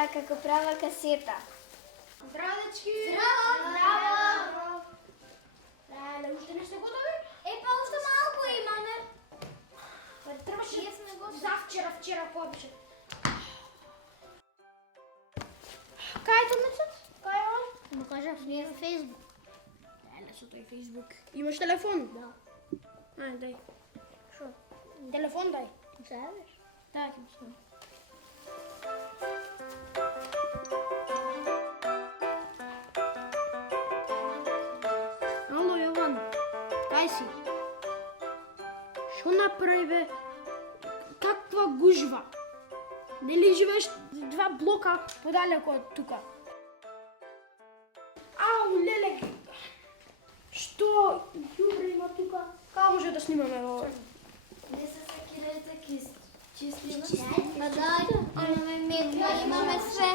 Да, како права касета. Здраво, дечки! Здраво! Леле, уште не сте готови? Па уште малку имаме. Требаше Ние сме готови. вчера повече. Кај е Томецот? Кај е он? Му кажав, ние во Фейсбук. Леле, со тој Фейсбук. Имаш телефон? Да. Ај, дај. Шо? Телефон дај. Знаеш? Дај, ќе му Ало, Јован, кај си? Шо направи бе? Каква гужва? Нели живееш 2 блока подалеку од тука? Ау, леле! Што? Јубре има тука? Како може да снимаме во... Не се секирате чисти. Ма дај, имаме метла, имаме све.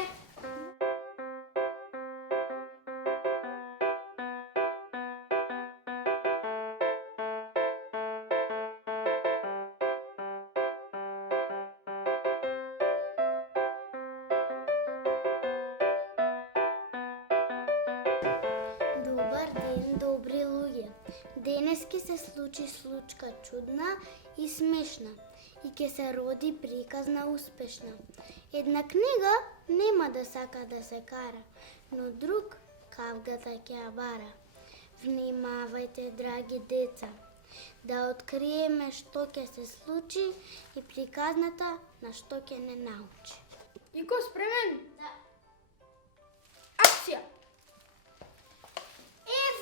Добар ден, добри луѓе. Денес ќе се случи случка чудна и смешна и ќе се роди приказна успешна. Една книга нема да сака да се кара, но друг кавгата ќе ја бара. Внимавајте, драги деца, да откриеме што ќе се случи и приказната на што ќе не научи. Ико, спремен? Да. Акција!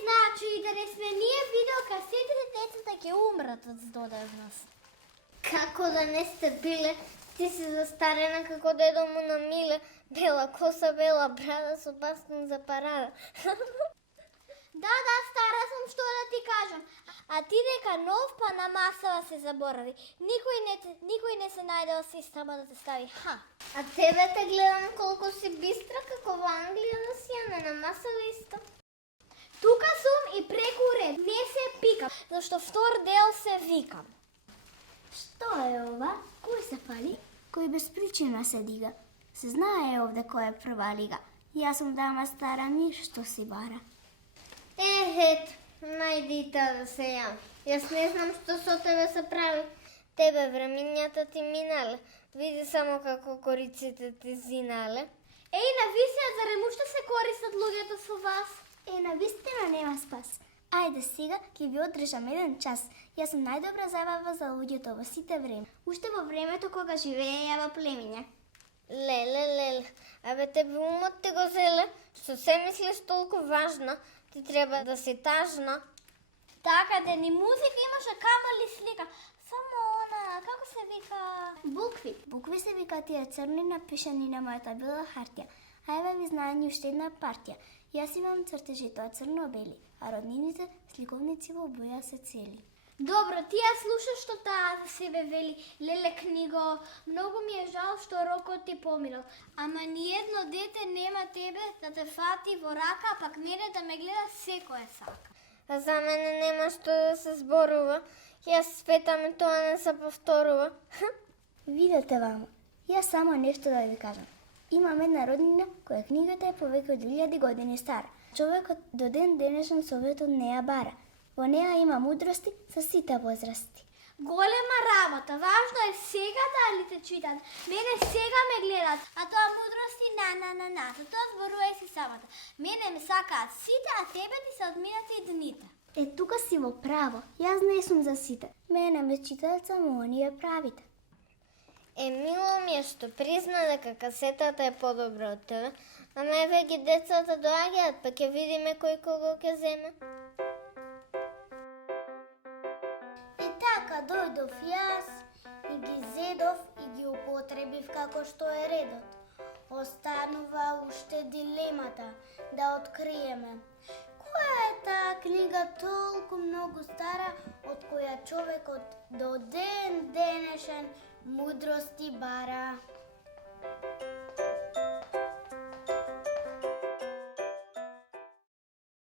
Значи да не сме ние видеокасетите, децата ќе умрат од здодевност. Како да не сте биле, ти си застарена како дедо му на Миле, бела коса, бела брада со бастун за парада. Да, стара сум, што да ти кажам. А ти дека нов, па на масава се заборави. Никој не се најде система да те стави. А тебе те гледам колку си бистра, како во Англија на сијане, на масава исто. Тука сум и преку ред, не се пикам, зашто втор дел се викам. Што е ова? Кој се пали? Кој без причина се дига? Се знае овде кој е прва лига. Јас сум дама стара, ништо си бара. Ето, најди и та да се јам. Јас не знам што со тебе се прави. Тебе времињата ти минале. Види само како кориците ти зинале. Еј, навистина, зарем уште се користат луѓето со вас? Навистина нема спас. Ајде сега ќе ви одржам еден час. Јас сум најдобра забава за луѓето во сите време. Уште во времето кога живееја во племиња. Леле, абе тебе умот те го зеле, што се мислиш толку важна, ти треба да си тажна. Така, де ни музика имаше, камали слика. Само она, како се вика? Букви. Букви се вика тие црни напишани на мојата бела хартија. А еве ви знаење уште една партија. Јас имам цртежи тоа црно-бели, а роднините сликовници во боја се цели. Добро, ти ја слушаш што таа за себе вели, леле книго, многу ми е жал што рокот ти поминал, ама ниедно дете нема тебе да те фати во рака, пак мене да ме гледа секој сака. А за мене нема што да се зборува, јас светам и тоа не се повторува. Видете вамо, јас само нешто да ви кажам. Имам една роднина која книгата е повеќе од 1000 години стара. Човекот до ден денешен советот не ја бара. Во неа има мудрости за сите возрасти. Голема работа, важно е сега дали те читат. Мене сега ме гледат, а тоа мудрости на. За тоа зборувај си самата. Мене ме сакаат сите, а тебе ти се одминати дните. Тука си во право, јас не сум за сите. Мене ме читаат само оние правите. Мило ми е што призна дека касетата е подобра од тебе, ама еве ги децата доаѓаат, па ќе видиме кој кого ќе земе. И така дојдов јас и ги зедов и ги употребив како што е редот. Останува уште дилемата да откриеме. Која е таа книга толку многу стара од која човекот до ден денешен мудрости бара?